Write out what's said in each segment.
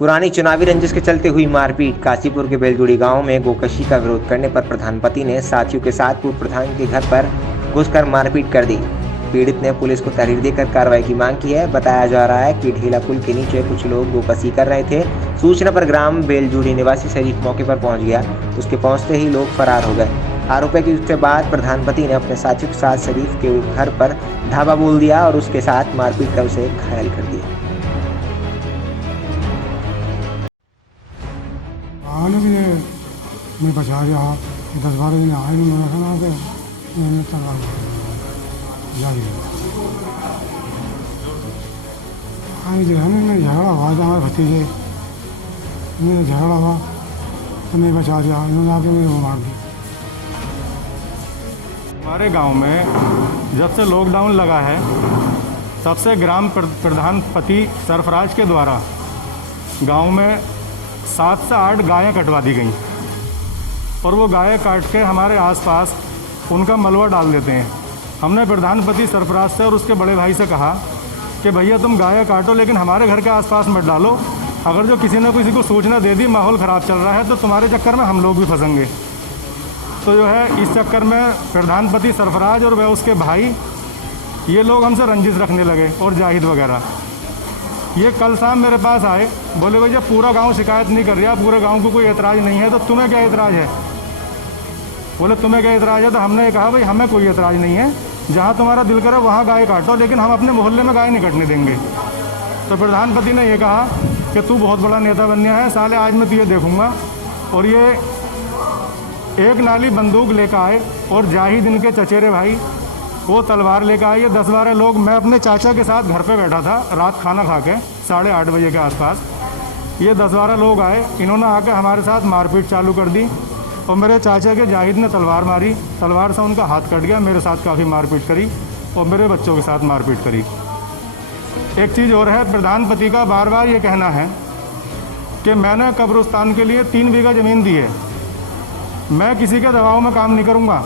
पुरानी चुनावी रंजिश के चलते हुई मारपीट। काशीपुर के बेलजुड़ी गांव में गोकशी का विरोध करने पर प्रधान पति ने साथियों के साथ पूर्व प्रधान के घर पर घुसकर मारपीट कर दी। पीड़ित ने पुलिस को तहरीर देकर कार्रवाई की मांग की है। बताया जा रहा है कि ढीला पुल के नीचे कुछ लोग गोकशी कर रहे थे। सूचना पर ग्राम बेलजुड़ी निवासी शरीफ मौके पर पहुंच गया। उसके पहुंचते ही लोग फरार हो गए। आरोपी की उसके बाद प्रधान पति ने अपने साथियों के साथ शरीफ के घर पर धावा बोल दिया और उसके साथ मारपीट कर उसे घायल कर दिया। मैं बचा गया 10-12 दिन आए नहीं मेरा सुना के मैंने तलवार जारी आए जो है ना झगड़ा हुआ था हमारे भतीजे मेरा झगड़ा हुआ तो मैं बचा दिया इन्होंने आके मेरे को मार दी। हमारे गांव में जब से लॉकडाउन लगा है तब से ग्राम प्रधान पति सरफराज के द्वारा गांव में 7 से 8 गायें कटवा दी गई और वो गायें काट के हमारे आसपास उनका मलबा डाल देते हैं। हमने प्रधानपति सरफराज से और उसके बड़े भाई से कहा कि भैया तुम गायें काटो लेकिन हमारे घर के आसपास मत डालो। अगर जो किसी ने किसी को सूचना दे दी माहौल ख़राब चल रहा है तो तुम्हारे चक्कर में हम लोग भी फंसेंगे। तो जो है इस चक्कर में प्रधानपति सरफराज और वह उसके भाई ये लोग हमसे रंजिश रखने लगे और जाहिद वगैरह। ये कल शाम मेरे पास आए, बोले भाई जब पूरा गांव शिकायत नहीं कर रहा, पूरे गांव को कोई एतराज़ नहीं है तो तुम्हें क्या एतराज़ है। बोले तुम्हें क्या एतराज़ है तो हमने कहा भाई हमें कोई एतराज़ नहीं है, जहां तुम्हारा दिल करे वहां गाय काटो लेकिन हम अपने मोहल्ले में गाय नहीं कटने देंगे। तो प्रधानपति ने ये कहा कि तू बहुत बड़ा नेता बन गया है साले, आज मैं तुझे देखूँगा। और ये एक नाली बंदूक लेकर आए और जाहिद इनके चचेरे भाई वो तलवार लेकर आए। ये 10-12 लोग, मैं अपने चाचा के साथ घर पे बैठा था रात खाना खा के 8:30 बजे के आसपास। ये 10-12 लोग आए, इन्होंने आकर हमारे साथ मारपीट चालू कर दी और मेरे चाचा के जाहिद ने तलवार मारी, तलवार से उनका हाथ कट गया। मेरे साथ काफ़ी मारपीट करी और मेरे बच्चों के साथ मारपीट करी। एक चीज़ और है, प्रधानपति का बार बार ये कहना है कि मैंने कब्रिस्तान के लिए 3 बीघा ज़मीन दी है, मैं किसी के दबाव में काम नहीं करूँगा।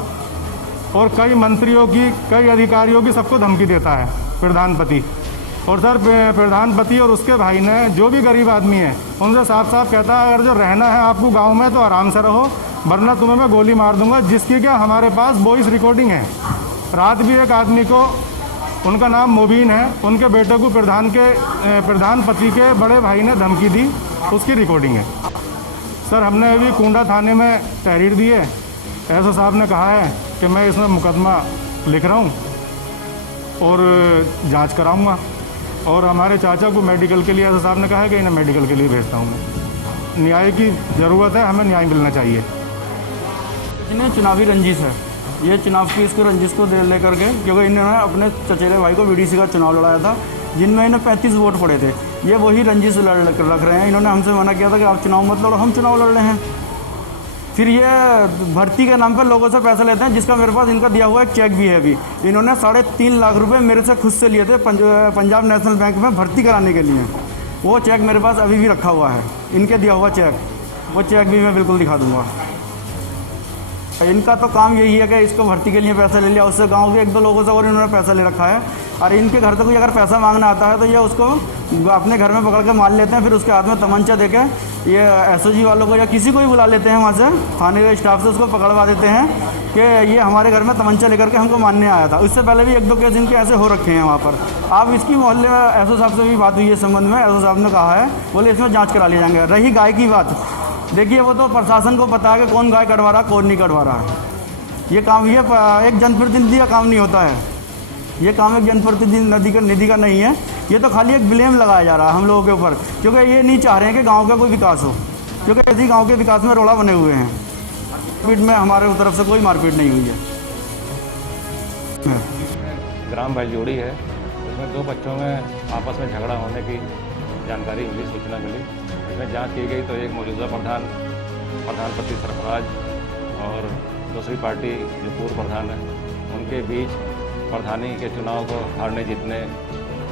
और कई मंत्रियों की, कई अधिकारियों की सबको धमकी देता है प्रधानपति। और सर प्रधानपति और उसके भाई ने जो भी गरीब आदमी है उनसे साफ साफ कहता है अगर जो रहना है आपको गांव में तो आराम से रहो वरना तुम्हें मैं गोली मार दूंगा। जिसकी क्या हमारे पास वॉइस रिकॉर्डिंग है। रात भी एक आदमी को, उनका नाम मुबीन है, उनके बेटे को प्रधानपति के बड़े भाई ने धमकी दी, उसकी रिकॉर्डिंग है। सर हमने अभी कुंडा थाने में तहरीर दी है। एसओ साहब ने कहा है कि मैं इसमें मुकदमा लिख रहा हूँ और जांच कराऊंगा। और हमारे चाचा को मेडिकल के लिए एसओ साहब ने कहा है कि इन्हें मेडिकल के लिए भेजता हूँ मैं। न्याय की ज़रूरत है, हमें न्याय मिलना चाहिए। इन्हें चुनावी रंजिश है, ये चुनाव की इसको रंजिश को लेकर के, क्योंकि इन्होंने अपने चचेरे भाई को बीडीसी का चुनाव लड़ाया था जिनमें इन्हें 35 वोट पड़े थे। ये वही रंजिश रख रहे हैं। इन्होंने हमसे मना किया था कि आप चुनाव मत लड़ो, हम चुनाव लड़ रहे हैं। फिर ये भर्ती के नाम पर लोगों से पैसा लेते हैं, जिसका मेरे पास इनका दिया हुआ एक चेक भी है। अभी इन्होंने 3.5 लाख रुपए मेरे से खुद से लिए थे पंजाब नेशनल बैंक में भर्ती कराने के लिए। वो चेक मेरे पास अभी भी रखा हुआ है, इनके दिया हुआ चेक। वो चेक भी मैं बिल्कुल दिखा दूंगा। इनका तो काम यही है कि इसको भर्ती के लिए पैसा ले लिया, उससे गांव के 1-2 लोगों से और इन्होंने पैसा ले रखा है। और इनके घर से कोई अगर पैसा मांगना आता है तो ये उसको अपने घर में पकड़ के मार लेते हैं। फिर उसके हाथ में तमंचा देके ये एसओजी वालों को या किसी को ही बुला लेते हैं, वहाँ से थाने के स्टाफ से उसको पकड़वा देते हैं कि ये हमारे घर में तमंचा लेकर के हमको मारने आया था। इससे पहले भी 1-2 केस इनके ऐसे हो रखे हैं वहाँ पर। आप इसकी मोहल्ले में एसओ साहब से भी बात हुई है इस संबंध में। एसओ साहब ने कहा है, बोले इसमें जाँच करा ली जाएंगे। रही गाय की बात, देखिए वो तो प्रशासन को पता है कि कौन गाय कटवा रहा है कौन नहीं कटवा रहा है। ये काम ये एक जनप्रतिनिधि का काम नहीं होता है। ये काम एक जनप्रतिनिधि का नहीं है। ये तो खाली एक ब्लेम लगाया जा रहा है हम लोगों के ऊपर, क्योंकि ये नहीं चाह रहे हैं कि गांव का कोई विकास हो, क्योंकि इसी गांव के विकास में रोड़ा बने हुए हैं। मारपीट में हमारे तरफ से कोई मारपीट नहीं हुई है। ग्राम बेलजुड़ी है, उसमें 2 बच्चों में आपस में झगड़ा होने की जानकारी मिली, सूचना मिली। इसमें जांच की गई तो एक मौजूदा प्रधानपति सरफराज और दूसरी पार्टी जो पूर्व प्रधान है उनके बीच प्रधानी के चुनाव को हारने जीतने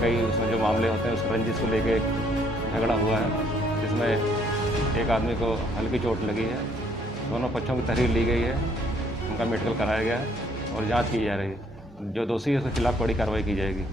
कई उसमें जो मामले होते हैं उस रंजिश को लेके झगड़ा हुआ है, जिसमें एक आदमी को हल्की चोट लगी है। दोनों पक्षों की तहरीर ली गई है, उनका मेडिकल कराया गया है और जांच की जा रही है। जो दोषी है उसके खिलाफ कड़ी कार्रवाई की जाएगी।